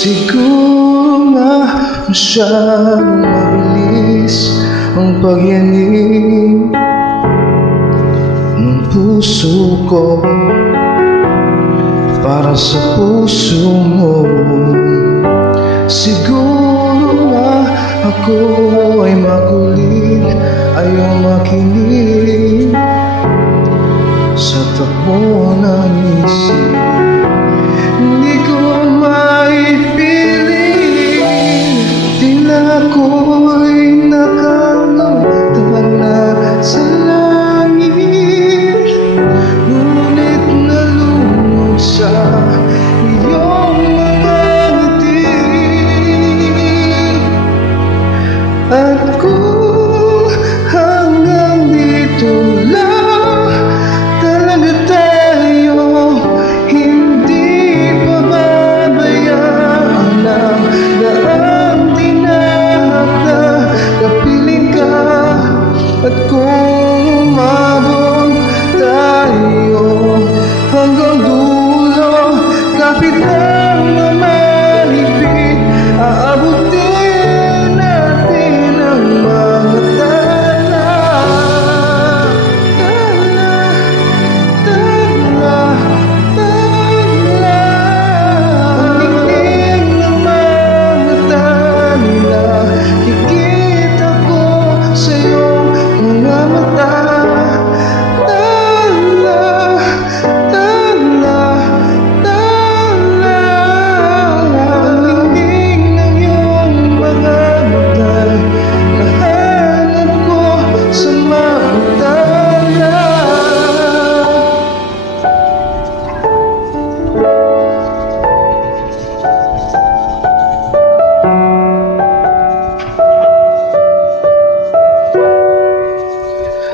Siguro nga masyadong mabilis ang pagyanig ng puso ko para sa puso mo. Siguro nga ako ay makulit, ayaw makinig sa takbo ng isip. Hindi ko maipiling, tila ako'y nakalutang na sa langit, ngunit nalunod sa iyong mga ngiti. At kung hanggang dito lang talaga tayo, hindi pababayaan ang daang tinahak na kapiling ka. At kung umabot tayo hanggang dulo, kapit ang mamahigpit, aabutin natin ang mga tala. Ang hingin ng mga tala, kikita ko sa iyong mga mata. Ang hingin ng iyong mga mata'y nahanap ko sa mga tala.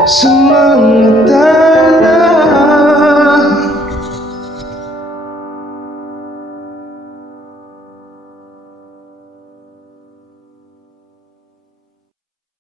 Sa mga